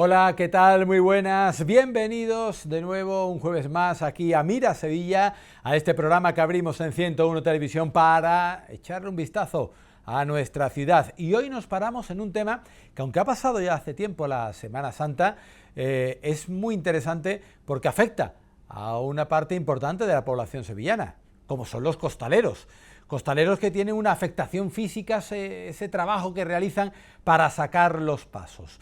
Hola, ¿qué tal? Muy buenas. Bienvenidos de nuevo un jueves más aquí a Mira Sevilla, a este programa que abrimos en 101 Televisión para echarle un vistazo a nuestra ciudad. Y hoy nos paramos en un tema que, aunque ha pasado ya hace tiempo la Semana Santa, es muy interesante porque afecta a una parte importante de la población sevillana, como son los costaleros. Costaleros que tienen una afectación física, ese trabajo que realizan para sacar los pasos.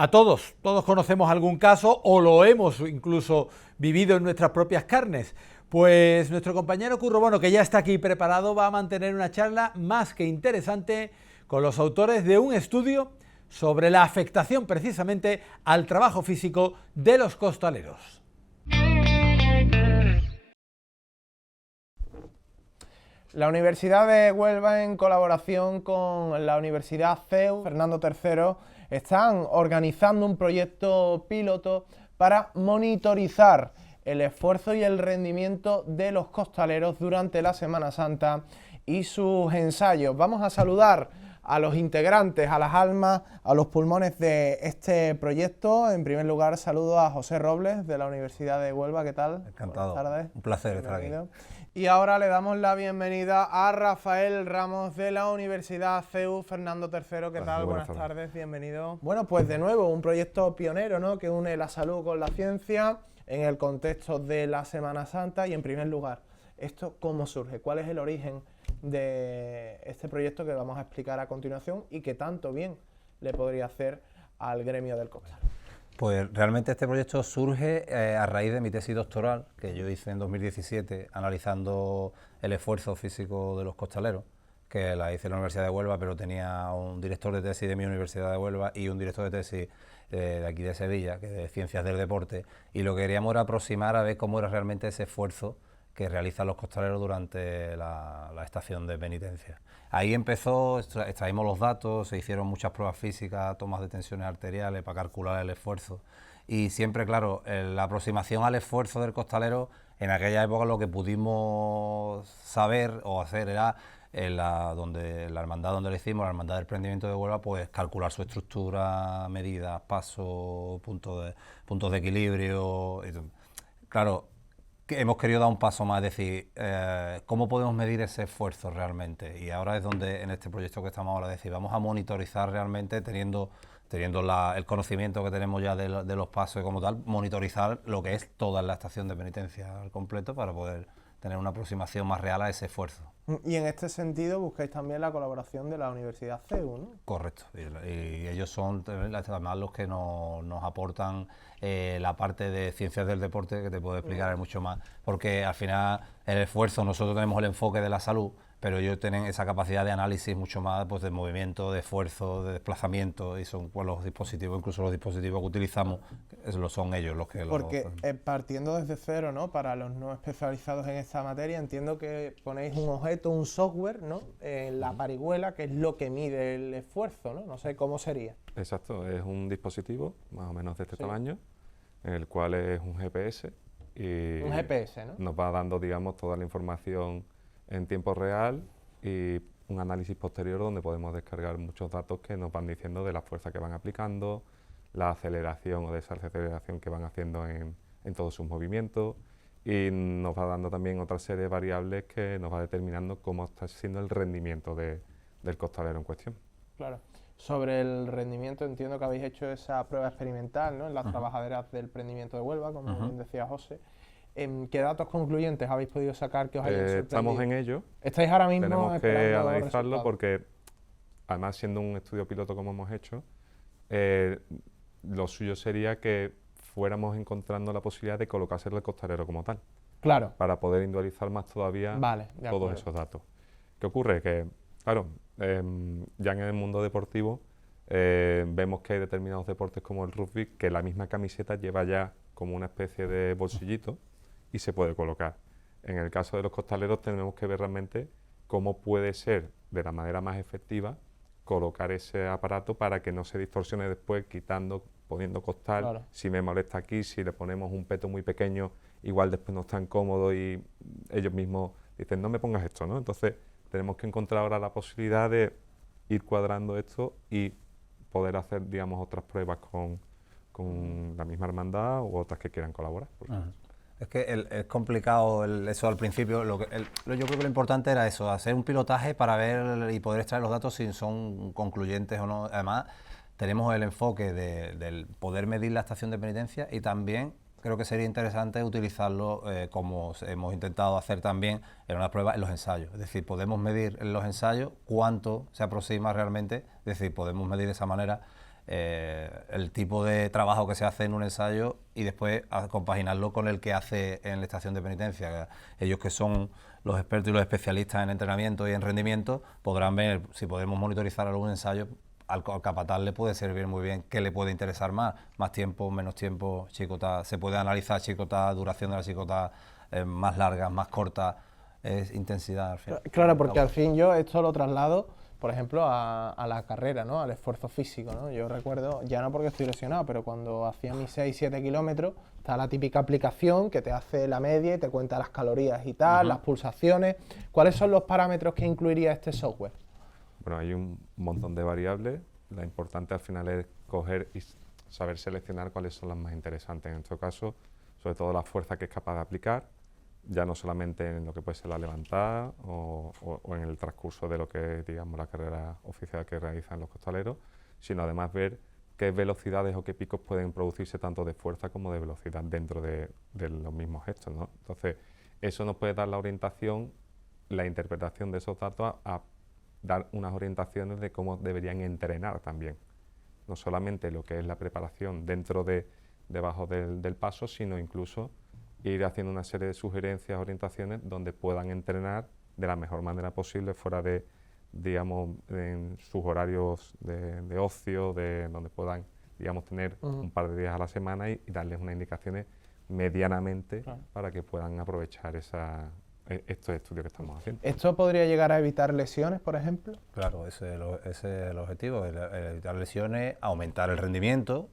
A todos conocemos algún caso o lo hemos incluso vivido en nuestras propias carnes. Pues nuestro compañero Curro Bono, que ya está aquí preparado, va a mantener una charla más que interesante con los autores de un estudio sobre la afectación precisamente al trabajo físico de los costaleros. La Universidad de Huelva, en colaboración con la Universidad CEU Fernando III, están organizando un proyecto piloto para monitorizar el esfuerzo y el rendimiento de los costaleros durante la Semana Santa y sus ensayos. Vamos a saludar a los integrantes, a las almas, a los pulmones de este proyecto. En primer lugar, saludo a José Robles, de la Universidad de Huelva. ¿Qué tal? Encantado. Buenas tardes. Un placer estar aquí. Y ahora le damos la bienvenida a Rafael Ramos, de la Universidad CEU Fernando III. ¿Qué tal? Buenas tardes, bienvenido. Bueno, pues de nuevo, un proyecto pionero, ¿no?, que une la salud con la ciencia en el contexto de la Semana Santa. Y en primer lugar, ¿esto cómo surge? ¿Cuál es el origen de este proyecto que vamos a explicar a continuación y que tanto bien le podría hacer al gremio del costal? Pues realmente este proyecto surge a raíz de mi tesis doctoral, que yo hice en 2017, analizando el esfuerzo físico de los costaleros, que la hice en la Universidad de Huelva, pero tenía un director de tesis de mi Universidad de Huelva y un director de tesis de aquí de Sevilla, que de Ciencias del Deporte, y lo que queríamos era aproximar a ver cómo era realmente ese esfuerzo que realizan los costaleros durante la estación de penitencia. Ahí empezó, extraímos los datos, se hicieron muchas pruebas físicas, tomas de tensiones arteriales para calcular el esfuerzo. Y siempre, claro, la aproximación al esfuerzo del costalero, en aquella época lo que pudimos saber o hacer era, la hermandad donde lo hicimos, la hermandad del prendimiento de Huelva, pues calcular su estructura, medidas, pasos, puntos de equilibrio. Claro, que hemos querido dar un paso más, es decir, ¿cómo podemos medir ese esfuerzo realmente? Y ahora es donde, en este proyecto que estamos ahora, decir, vamos a monitorizar realmente, teniendo el conocimiento que tenemos ya de los pasos y como tal, monitorizar lo que es toda la estación de penitencia al completo para poder tener una aproximación más real a ese esfuerzo. Y en este sentido buscáis también la colaboración de la Universidad CEU, ¿no? Correcto, y ellos son además los que nos aportan la parte de ciencias del deporte, que te puedo explicar mucho más, porque al final el esfuerzo, nosotros tenemos el enfoque de la salud, pero ellos tienen esa capacidad de análisis mucho más, pues, de movimiento, de esfuerzo, de desplazamiento, y son, pues, los dispositivos, incluso los dispositivos que utilizamos, son ellos los que Porque partiendo desde cero, ¿no?, para los no especializados en esta materia, entiendo que ponéis un objeto, un software, ¿no?, en la parihuela, que es lo que mide el esfuerzo, ¿no? No sé cómo sería. Exacto, es un dispositivo más o menos de este tamaño, en el cual es un GPS y un GPS, ¿no? Nos va dando, digamos, toda la información en tiempo real y un análisis posterior donde podemos descargar muchos datos que nos van diciendo de la fuerza que van aplicando, la aceleración o desaceleración que van haciendo en todos sus movimientos, y nos va dando también otra serie de variables que nos va determinando cómo está siendo el rendimiento del costalero en cuestión. Claro. Sobre el rendimiento, entiendo que habéis hecho esa prueba experimental, ¿no?, en las trabajaderas del prendimiento de Huelva, como bien decía José. ¿Qué datos concluyentes habéis podido sacar que os hayan sorprendido? Estamos en ello. ¿Estáis ahora mismo Tenemos que analizarlo resultados? Porque, además, siendo un estudio piloto como hemos hecho, lo suyo sería que fuéramos encontrando la posibilidad de colocarse el costalero como tal. Claro. Para poder individualizar más todavía todos esos datos. ¿Qué ocurre? Que, claro, ya en el mundo deportivo vemos que hay determinados deportes como el rugby que la misma camiseta lleva ya como una especie de bolsillito y se puede colocar. En el caso de los costaleros tenemos que ver realmente cómo puede ser de la manera más efectiva colocar ese aparato para que no se distorsione después poniendo costal. Claro. Si me molesta aquí, si le ponemos un peto muy pequeño, igual después no es tan cómodo y ellos mismos dicen, no me pongas esto, ¿no? Entonces tenemos que encontrar ahora la posibilidad de ir cuadrando esto y poder hacer, digamos, otras pruebas con la misma hermandad u otras que quieran colaborar. Es que es complicado eso al principio. Yo creo que lo importante era eso, hacer un pilotaje para ver y poder extraer los datos si son concluyentes o no. Además, tenemos el enfoque del poder medir la estación de penitencia y también creo que sería interesante utilizarlo como hemos intentado hacer también en una prueba en los ensayos. Es decir, podemos medir en los ensayos cuánto se aproxima realmente, es decir, podemos medir de esa manera el tipo de trabajo que se hace en un ensayo y después compaginarlo con el que hace en la estación de penitencia. Ellos, que son los expertos y los especialistas en entrenamiento y en rendimiento, podrán ver si podemos monitorizar algún ensayo. Al capataz le puede servir muy bien qué le puede interesar más tiempo, menos tiempo, chicota. Se puede analizar chicota, duración de la chicota, más largas, más cortas, es intensidad al final. Claro, porque al fin yo esto lo traslado, por ejemplo, a la carrera, ¿no? Al esfuerzo físico, ¿no? Yo recuerdo, ya no porque estoy lesionado, pero cuando hacía mis 6-7 kilómetros, está la típica aplicación que te hace la media y te cuenta las calorías y tal, las pulsaciones. ¿Cuáles son los parámetros que incluiría este software? Bueno, hay un montón de variables. Lo importante al final es coger y saber seleccionar cuáles son las más interesantes. En nuestro caso, sobre todo la fuerza que es capaz de aplicar, ya no solamente en lo que puede ser la levantada o en el transcurso de lo que es, digamos, la carrera oficial que realizan los costaleros, sino además ver qué velocidades o qué picos pueden producirse tanto de fuerza como de velocidad dentro de los mismos gestos, ¿no? Entonces, eso nos puede dar la orientación, la interpretación de esos datos a dar unas orientaciones de cómo deberían entrenar también. No solamente lo que es la preparación dentro debajo del paso, sino incluso ir haciendo una serie de sugerencias, orientaciones donde puedan entrenar de la mejor manera posible fuera de, digamos, en sus horarios de ocio, donde puedan, digamos, tener un par de días a la semana y darles unas indicaciones medianamente para que puedan aprovechar estos estudios que estamos haciendo. ¿Esto podría llegar a evitar lesiones, por ejemplo? Claro, ese es el objetivo, evitar lesiones, aumentar el rendimiento,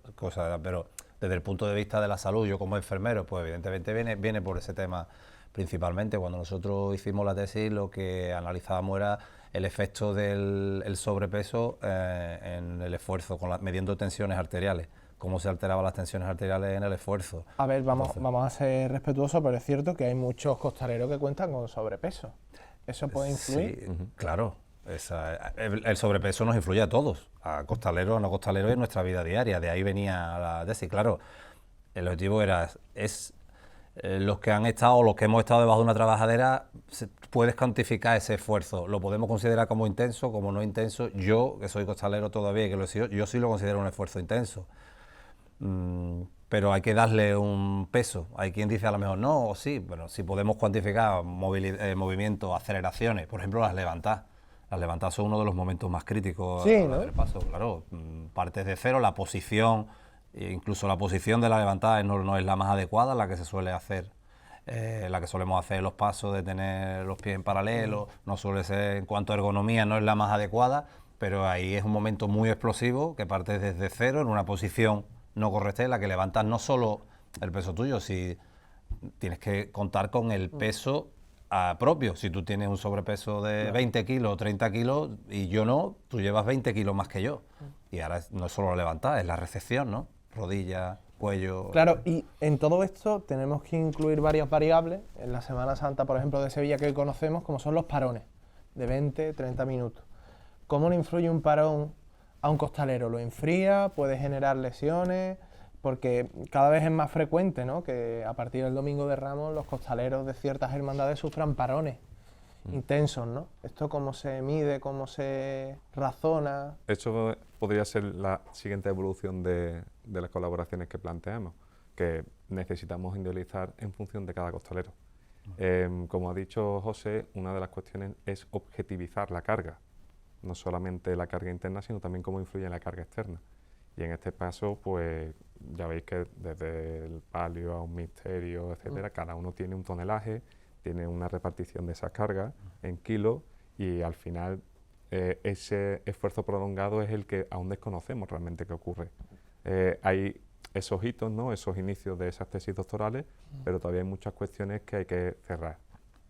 pero desde el punto de vista de la salud, yo como enfermero, pues evidentemente viene por ese tema principalmente. Cuando nosotros hicimos la tesis, lo que analizábamos era el efecto del sobrepeso en el esfuerzo, midiendo tensiones arteriales, cómo se alteraban las tensiones arteriales en el esfuerzo. A ver, vamos a ser respetuosos, pero es cierto que hay muchos costaleros que cuentan con sobrepeso. ¿Eso puede influir? Sí, claro. El sobrepeso nos influye a todos, a costaleros, a no costaleros, en nuestra vida diaria. De ahí venía la tesis. Claro, el objetivo es los que han estado, los que hemos estado debajo de una trabajadera, puedes cuantificar ese esfuerzo. Lo podemos considerar como intenso, como no intenso. Yo, que soy costalero todavía y que lo he sido, yo sí lo considero un esfuerzo intenso. Pero hay que darle un peso. Hay quien dice a lo mejor no, o sí, pero si podemos cuantificar movimientos, aceleraciones, por ejemplo las levantadas. Las levantadas son uno de los momentos más críticos del paso, claro. Partes de cero, la posición, incluso la posición de la levantada no es la más adecuada, la que se suele hacer, la que solemos hacer en los pasos, de tener los pies en paralelo, no suele ser, en cuanto a ergonomía, no es la más adecuada, pero ahí es un momento muy explosivo, que partes desde cero, en una posición no correcta, en la que levantas no solo el peso tuyo, si tienes que contar con el peso propio. Si tú tienes un sobrepeso de 20 kilos o 30 kilos y yo no, tú llevas 20 kilos más que yo. Y ahora no es solo la levantada, es la recepción, ¿no? Rodilla, cuello... Claro, y en todo esto tenemos que incluir varias variables. En la Semana Santa, por ejemplo, de Sevilla, que hoy conocemos, como son los parones, de 20, 30 minutos. ¿Cómo le influye un parón a un costalero? ¿Lo enfría? ¿Puede generar lesiones? Porque cada vez es más frecuente, ¿no?, que a partir del Domingo de Ramos los costaleros de ciertas hermandades sufran parones intensos, ¿no? ¿Esto cómo se mide, cómo se razona? Esto podría ser la siguiente evolución de las colaboraciones que planteamos, que necesitamos individualizar en función de cada costalero. Como ha dicho José, una de las cuestiones es objetivizar la carga, no solamente la carga interna, sino también cómo influye en la carga externa. Y en este paso, pues ya veis que desde el palio a un misterio, etcétera, cada uno tiene un tonelaje, tiene una repartición de esas cargas en kilos y al final ese esfuerzo prolongado es el que aún desconocemos realmente qué ocurre. Hay esos hitos, ¿no?, esos inicios de esas tesis doctorales, pero todavía hay muchas cuestiones que hay que cerrar,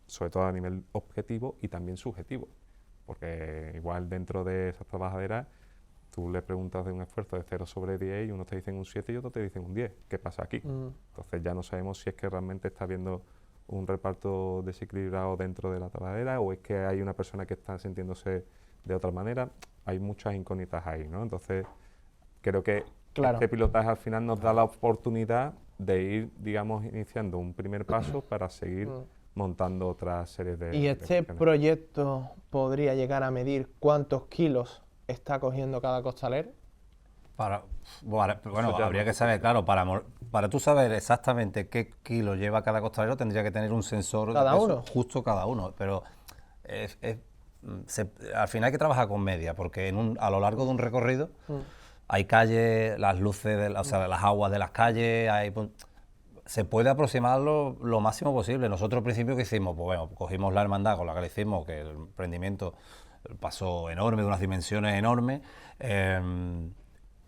sobre todo a nivel objetivo y también subjetivo, porque igual dentro de esas trabajaderas tú le preguntas de un esfuerzo de 0 sobre 10 y unos te dicen un 7 y otros te dicen un 10. ¿Qué pasa aquí? Entonces ya no sabemos si es que realmente está habiendo un reparto desequilibrado dentro de la tabladera o es que hay una persona que está sintiéndose de otra manera. Hay muchas incógnitas ahí, ¿no? Entonces creo que este pilotaje al final nos da la oportunidad de ir, digamos, iniciando un primer paso para seguir montando otra serie de... ¿Y este proyecto podría llegar a medir cuántos kilos está cogiendo cada costalero? Bueno, habría que saber, claro, para tú saber exactamente qué kilos lleva cada costalero tendría que tener un sensor ¿Cada de peso uno? justo cada uno, pero al final hay que trabajar con media, porque a lo largo de un recorrido hay calles, las luces, o sea, las aguas de las calles, se puede aproximar lo máximo posible. Nosotros al principio que hicimos, pues bueno, cogimos la hermandad con la que le hicimos, que el emprendimiento pasó enorme, de unas dimensiones enormes,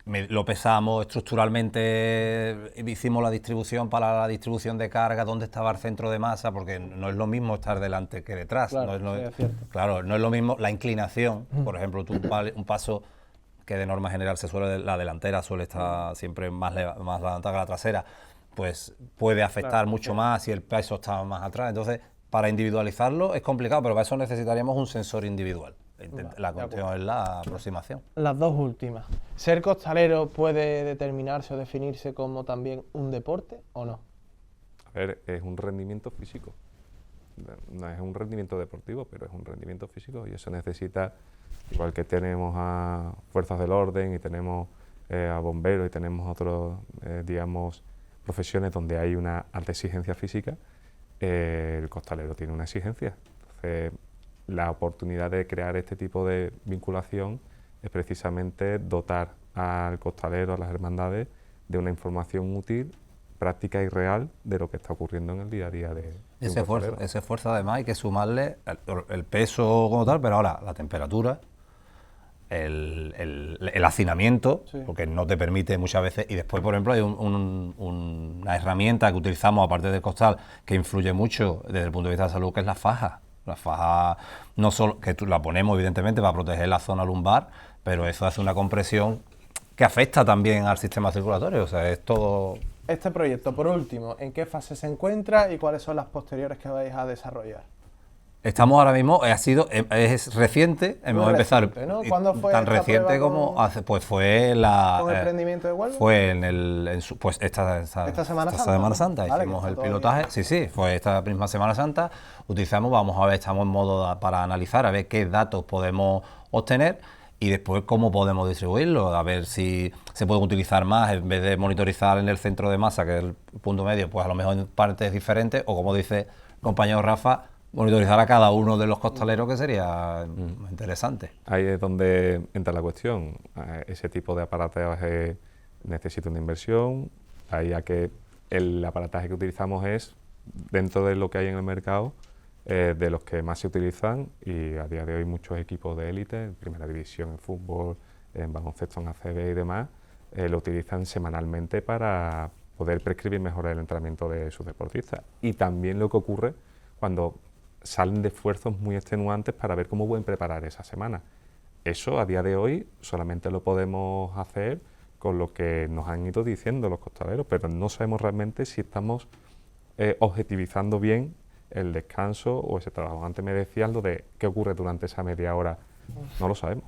lo pesamos estructuralmente, hicimos la distribución para la distribución de carga, dónde estaba el centro de masa, porque no es lo mismo estar delante que detrás. Claro, no es lo mismo la inclinación, por ejemplo, un paso que de norma general la delantera suele estar siempre más levantada que la trasera, pues puede afectar mucho más si el peso está más atrás. Entonces, para individualizarlo es complicado, pero para eso necesitaríamos un sensor individual. La cuestión es la aproximación. Las dos últimas. ¿Ser costalero puede determinarse o definirse como también un deporte o no? A ver, es un rendimiento físico. No es un rendimiento deportivo, pero es un rendimiento físico y eso necesita, igual que tenemos a fuerzas del orden y tenemos a bomberos y tenemos otros, digamos, profesiones donde hay una alta exigencia física, el costalero tiene una exigencia. Entonces, la oportunidad de crear este tipo de vinculación es precisamente dotar al costalero, a las hermandades, de una información útil, práctica y real de lo que está ocurriendo en el día a día de ese esfuerzo además hay que sumarle el peso como tal, pero ahora la temperatura, el hacinamiento, porque no te permite muchas veces, y después, por ejemplo, hay una herramienta que utilizamos aparte del costal que influye mucho desde el punto de vista de salud, que es la faja. La faja, no solo que la ponemos evidentemente para proteger la zona lumbar, pero eso hace una compresión que afecta también al sistema circulatorio, o sea, es todo... Este proyecto, por último, ¿en qué fase se encuentra y cuáles son las posteriores que vais a desarrollar? Estamos ahora mismo, es reciente, hemos empezado, ¿no? ¿Cuándo fue tan reciente como hace, pues fue la... ¿Con el emprendimiento de Huelva? Fue esta Semana Santa, vale, hicimos el pilotaje, sí, fue esta misma Semana Santa, vamos a ver, estamos en modo para analizar, a ver qué datos podemos obtener y después cómo podemos distribuirlo, a ver si se pueden utilizar más, en vez de monitorizar en el centro de masa, que es el punto medio, pues a lo mejor en partes diferentes, o como dice el compañero Rafa, monitorizar a cada uno de los costaleros, que sería interesante. Ahí es donde entra la cuestión. Ese tipo de aparataje necesita una inversión, ahí a que el aparataje que utilizamos es, dentro de lo que hay en el mercado, de los que más se utilizan, y a día de hoy muchos equipos de élite, en primera división, en fútbol, en baloncesto, en ACB y demás, lo utilizan semanalmente para poder prescribir mejor el entrenamiento de sus deportistas. Y también lo que ocurre cuando salen de esfuerzos muy extenuantes para ver cómo pueden preparar esa semana. Eso a día de hoy solamente lo podemos hacer con lo que nos han ido diciendo los costaleros, pero no sabemos realmente si estamos objetivizando bien el descanso o ese trabajo. Antes me decían lo de qué ocurre durante esa media hora, no lo sabemos.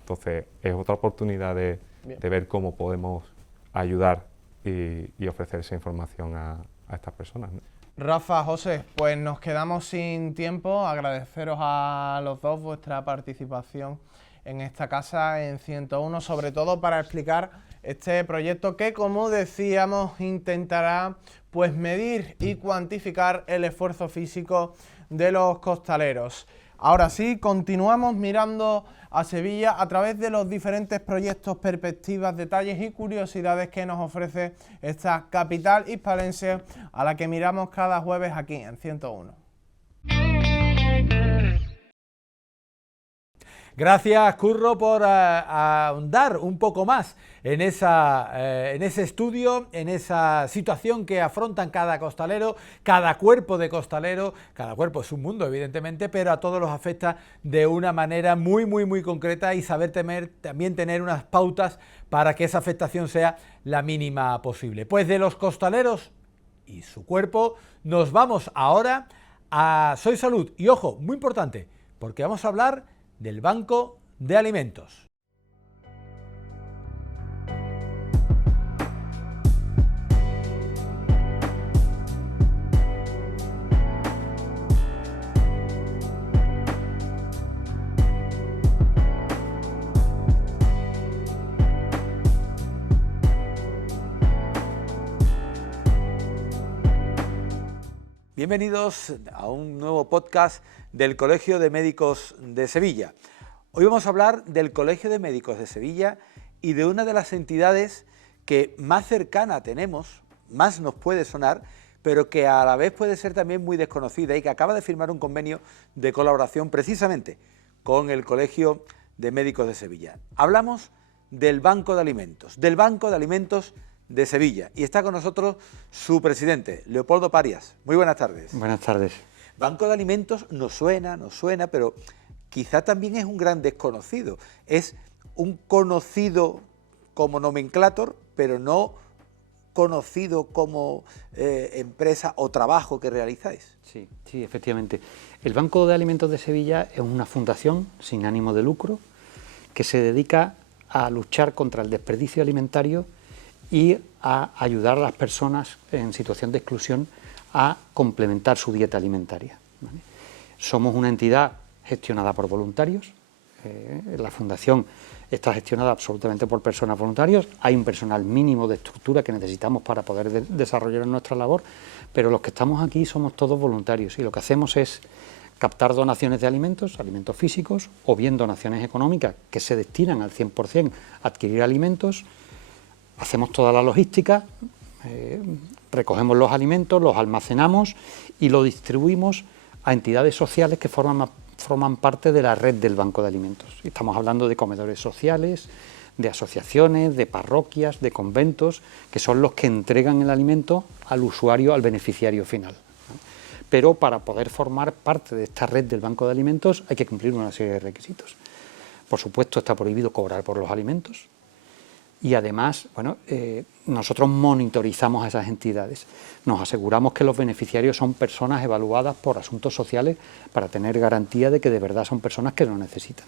Entonces es otra oportunidad de ver cómo podemos ayudar y ofrecer esa información a estas personas, ¿no? Rafa, José, pues nos quedamos sin tiempo. Agradeceros a los dos vuestra participación en esta casa en 101, sobre todo para explicar este proyecto que, como decíamos, intentará pues medir y cuantificar el esfuerzo físico de los costaleros. Ahora sí, continuamos mirando a Sevilla a través de los diferentes proyectos, perspectivas, detalles y curiosidades que nos ofrece esta capital hispalense a la que miramos cada jueves aquí en 101. Gracias, Curro, por ahondar un poco más en ese estudio, en esa situación que afrontan cada costalero, cada cuerpo de costalero. Cada cuerpo es un mundo, evidentemente, pero a todos los afecta de una manera muy, muy, muy concreta, y saber también tener unas pautas para que esa afectación sea la mínima posible. Pues de los costaleros y su cuerpo nos vamos ahora a Soy Salud. Y ojo, muy importante, porque vamos a hablar del Banco de Alimentos. Bienvenidos a un nuevo podcast del Colegio de Médicos de Sevilla. Hoy vamos a hablar del Colegio de Médicos de Sevilla y de una de las entidades que más cercana tenemos, más nos puede sonar, pero que a la vez puede ser también muy desconocida y que acaba de firmar un convenio de colaboración precisamente con el Colegio de Médicos de Sevilla. Hablamos del Banco de Alimentos, de Sevilla, y está con nosotros su presidente, Leopoldo Parias. Muy buenas tardes. Buenas tardes. Banco de Alimentos nos suena, pero quizá también es un gran desconocido. Es un conocido como nomenclator, pero no conocido como empresa o trabajo que realizáis. Sí, efectivamente. El Banco de Alimentos de Sevilla es una fundación sin ánimo de lucro que se dedica a luchar contra el desperdicio alimentario y a ayudar a las personas en situación de exclusión a complementar su dieta alimentaria, ¿vale? Somos una entidad gestionada por voluntarios. La fundación está gestionada absolutamente por personas voluntarias. Hay un personal mínimo de estructura que necesitamos para poder desarrollar nuestra labor, pero los que estamos aquí somos todos voluntarios, y lo que hacemos es captar donaciones de alimentos físicos, o bien donaciones económicas que se destinan al 100% a adquirir alimentos. Hacemos toda la logística, recogemos los alimentos, los almacenamos y los distribuimos a entidades sociales que forman parte de la red del Banco de Alimentos. Estamos hablando de comedores sociales, de asociaciones, de parroquias, de conventos, que son los que entregan el alimento al usuario, al beneficiario final. Pero para poder formar parte de esta red del Banco de Alimentos hay que cumplir una serie de requisitos. Por supuesto, está prohibido cobrar por los alimentos. Y además, nosotros monitorizamos a esas entidades. Nos aseguramos que los beneficiarios son personas evaluadas por asuntos sociales para tener garantía de que de verdad son personas que lo necesitan.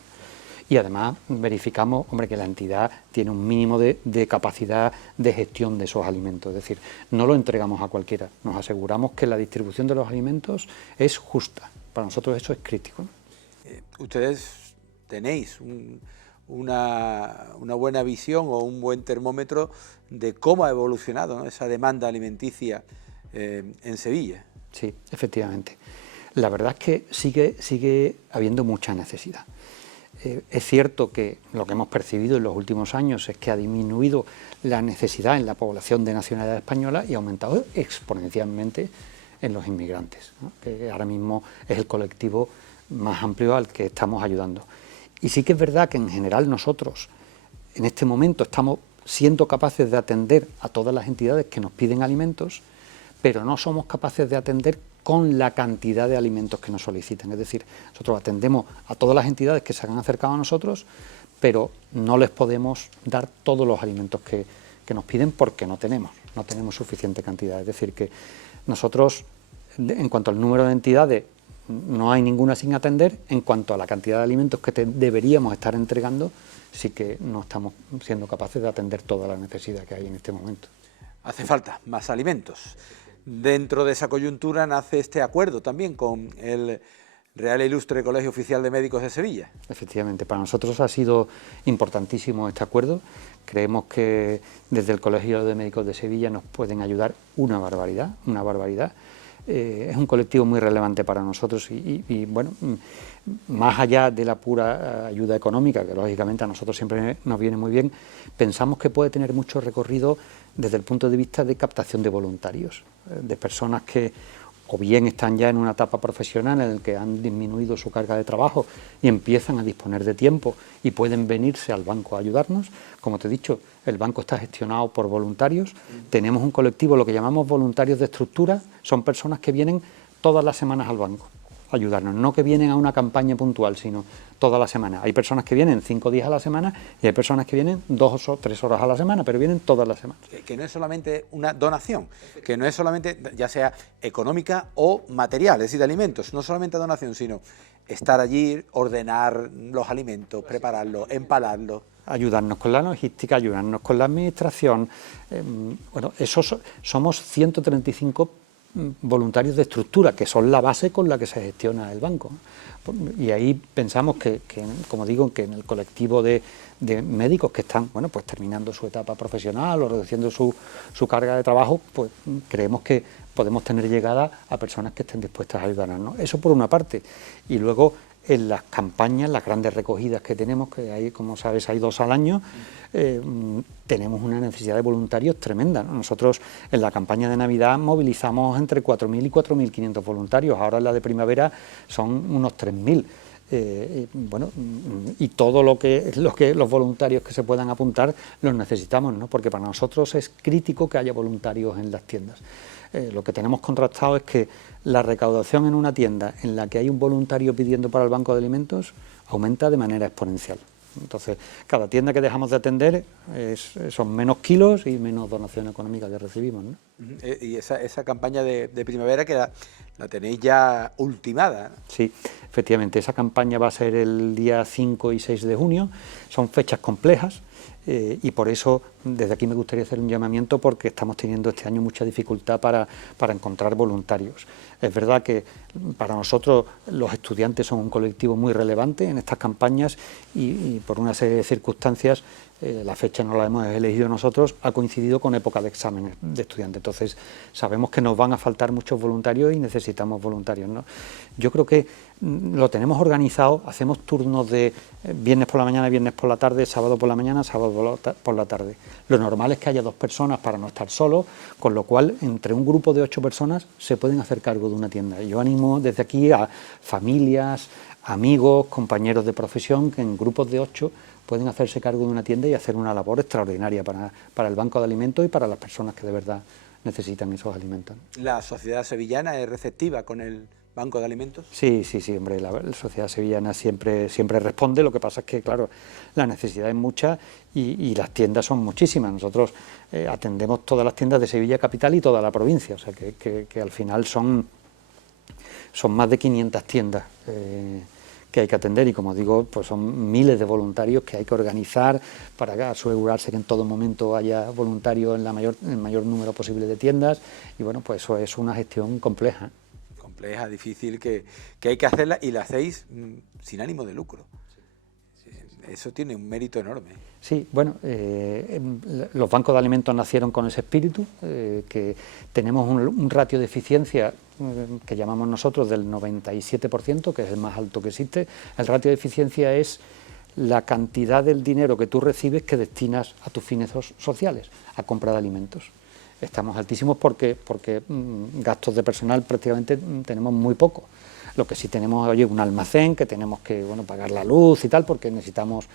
Y además verificamos, que la entidad tiene un mínimo de capacidad de gestión de esos alimentos. Es decir, no lo entregamos a cualquiera. Nos aseguramos que la distribución de los alimentos es justa. Para nosotros eso es crítico, ¿no? Ustedes tenéis una buena visión o un buen termómetro de cómo ha evolucionado, ¿no?, esa demanda alimenticia en Sevilla. Sí, efectivamente. La verdad es que sigue habiendo mucha necesidad. Es cierto que lo que hemos percibido en los últimos años es que ha disminuido la necesidad en la población de nacionalidad española y ha aumentado exponencialmente en los inmigrantes, ¿no?, que ahora mismo es el colectivo más amplio al que estamos ayudando. Y sí que es verdad que en general nosotros en este momento estamos siendo capaces de atender a todas las entidades que nos piden alimentos, pero no somos capaces de atender con la cantidad de alimentos que nos solicitan. Es decir, nosotros atendemos a todas las entidades que se han acercado a nosotros, pero no les podemos dar todos los alimentos que nos piden porque no tenemos suficiente cantidad. Es decir, que nosotros, en cuanto al número de entidades, no hay ninguna sin atender. En cuanto a la cantidad de alimentos que deberíamos estar entregando, sí que no estamos siendo capaces de atender toda la necesidad que hay en este momento. Hace falta más alimentos. Dentro de esa coyuntura nace este acuerdo también con el Real e Ilustre Colegio Oficial de Médicos de Sevilla. Efectivamente, para nosotros ha sido importantísimo este acuerdo. Creemos que desde el Colegio de Médicos de Sevilla nos pueden ayudar una barbaridad. Es un colectivo muy relevante para nosotros y más allá de la pura ayuda económica, que lógicamente a nosotros siempre nos viene muy bien, pensamos que puede tener mucho recorrido desde el punto de vista de captación de voluntarios, de personas que o bien están ya en una etapa profesional en la que han disminuido su carga de trabajo y empiezan a disponer de tiempo y pueden venirse al banco a ayudarnos. Como te he dicho, el banco está gestionado por voluntarios. Tenemos un colectivo, lo que llamamos voluntarios de estructura, son personas que vienen todas las semanas al banco a ayudarnos, no que vienen a una campaña puntual, sino todas las semanas. Hay personas que vienen 5 días a la semana y hay personas que vienen 2 o 3 horas a la semana, pero vienen todas las semanas. Que no es solamente una donación, que no es solamente, ya sea económica o material, es decir, de alimentos, no solamente donación, sino estar allí, ordenar los alimentos, prepararlos, empalarlos. Ayudarnos con la logística, ayudarnos con la administración. Bueno, somos 135 voluntarios de estructura, que son la base con la que se gestiona el banco. Y ahí pensamos que como digo, que en el colectivo de médicos que están, bueno, pues terminando su etapa profesional o reduciendo su carga de trabajo, pues creemos que podemos tener llegada a personas que estén dispuestas a ayudarnos, ¿no? Eso por una parte. Y luego en las campañas, las grandes recogidas que tenemos, que hay, como sabes, hay 2 al año, tenemos una necesidad de voluntarios tremenda, ¿no? Nosotros en la campaña de Navidad movilizamos entre 4.000 y 4.500 voluntarios, ahora en la de primavera son unos 3.000. Bueno, y todo lo que los voluntarios que se puedan apuntar los necesitamos, ¿no? Porque para nosotros es crítico que haya voluntarios en las tiendas. Lo que tenemos contrastado es que la recaudación en una tienda en la que hay un voluntario pidiendo para el banco de alimentos aumenta de manera exponencial. Entonces, cada tienda que dejamos de atender son menos kilos y menos donación económica que recibimos, ¿no? Y esa campaña de primavera que la tenéis ya ultimada, ¿no? Sí, efectivamente, esa campaña va a ser el día 5 y 6 de junio, son fechas complejas. Y por eso desde aquí me gustaría hacer un llamamiento, porque estamos teniendo este año mucha dificultad para encontrar voluntarios. Es verdad que para nosotros los estudiantes son un colectivo muy relevante en estas campañas y por una serie de circunstancias, la fecha no la hemos elegido nosotros, ha coincidido con época de exámenes de estudiantes. Entonces sabemos que nos van a faltar muchos voluntarios y necesitamos voluntarios, ¿no? Yo creo que lo tenemos organizado, hacemos turnos de viernes por la mañana, viernes por la tarde, sábado por la mañana, sábado por la tarde. Lo normal es que haya 2 personas para no estar solos, con lo cual entre un grupo de 8 personas se pueden hacer cargo de una tienda. Yo animo desde aquí a familias, amigos, compañeros de profesión que en grupos de 8 pueden hacerse cargo de una tienda y hacer una labor extraordinaria para el banco de alimentos y para las personas que de verdad necesitan esos alimentos. ¿La sociedad sevillana es receptiva con el banco de alimentos? Sí, hombre, la sociedad sevillana siempre responde. Lo que pasa es que, claro, la necesidad es mucha y las tiendas son muchísimas. Nosotros atendemos todas las tiendas de Sevilla capital y toda la provincia, o sea que al final son más de 500 tiendas que hay que atender, y como digo, pues son miles de voluntarios que hay que organizar para asegurarse que en todo momento haya voluntarios en el mayor número posible de tiendas, y bueno, pues eso es una gestión compleja. Compleja, difícil, que hay que hacerla, y la hacéis sin ánimo de lucro. Eso tiene un mérito enorme. Sí, bueno, los bancos de alimentos nacieron con ese espíritu, que tenemos un ratio de eficiencia que llamamos nosotros del 97%, que es el más alto que existe. El ratio de eficiencia es la cantidad del dinero que tú recibes que destinas a tus fines sociales, a compra de alimentos. Estamos altísimos porque gastos de personal prácticamente tenemos muy poco. Lo que sí tenemos, oye, un almacén que tenemos que pagar la luz y tal, porque necesitamos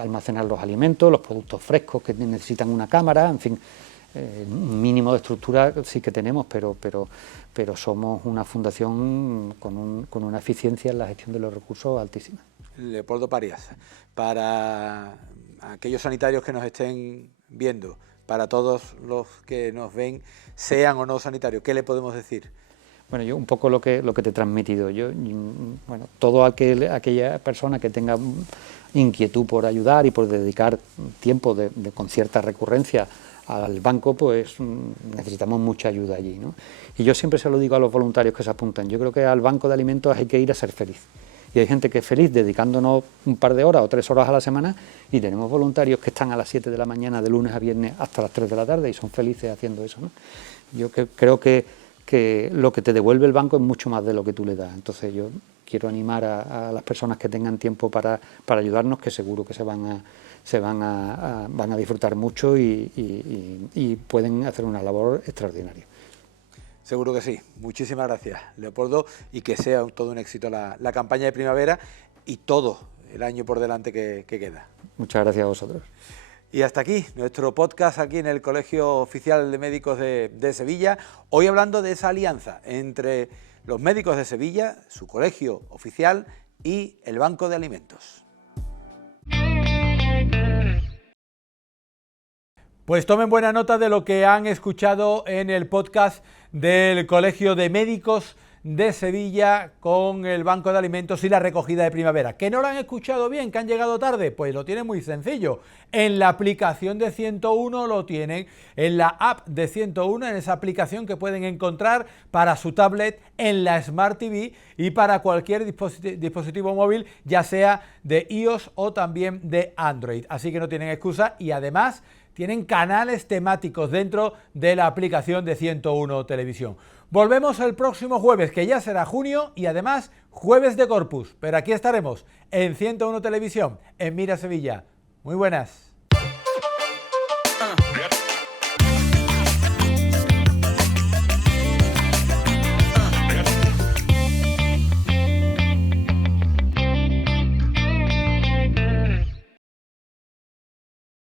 almacenar los alimentos, los productos frescos que necesitan una cámara, en fin, un mínimo de estructura sí que tenemos, pero somos una fundación con una eficiencia en la gestión de los recursos altísima. Leopoldo Parias, para aquellos sanitarios que nos estén viendo, para todos los que nos ven, sean o no sanitarios, ¿qué le podemos decir? Bueno, yo un poco lo que te he transmitido. Bueno, toda aquella persona que tenga inquietud por ayudar y por dedicar tiempo con cierta recurrencia al banco, pues necesitamos mucha ayuda allí, ¿no? Y yo siempre se lo digo a los voluntarios que se apuntan. Yo creo que al banco de alimentos hay que ir a ser feliz. Y hay gente que es feliz dedicándonos un par de horas o 3 horas a la semana, y tenemos voluntarios que están a las 7 de la mañana de lunes a viernes hasta las 3 de la tarde y son felices haciendo eso, ¿no? Yo creo que lo que te devuelve el banco es mucho más de lo que tú le das. Entonces yo quiero animar a las personas que tengan tiempo para ayudarnos, que seguro que van a disfrutar mucho y pueden hacer una labor extraordinaria. Seguro que sí. Muchísimas gracias, Leopoldo, y que sea todo un éxito la campaña de primavera y todo el año por delante que queda. Muchas gracias a vosotros. Y hasta aquí nuestro podcast aquí en el Colegio Oficial de Médicos de Sevilla, hoy hablando de esa alianza entre los médicos de Sevilla, su colegio oficial y el Banco de Alimentos. Pues tomen buena nota de lo que han escuchado en el podcast del Colegio de Médicos de Sevilla con el Banco de Alimentos y la recogida de primavera. ¿Que no lo han escuchado bien? ¿Que han llegado tarde? Pues lo tienen muy sencillo. En la aplicación de 101 lo tienen, en la app de 101, en esa aplicación que pueden encontrar para su tablet, en la Smart TV y para cualquier dispositivo móvil, ya sea de iOS o también de Android. Así que no tienen excusa y además tienen canales temáticos dentro de la aplicación de 101 Televisión. Volvemos el próximo jueves, que ya será junio y además jueves de Corpus. Pero aquí estaremos en 101 Televisión, en Mira Sevilla. Muy buenas.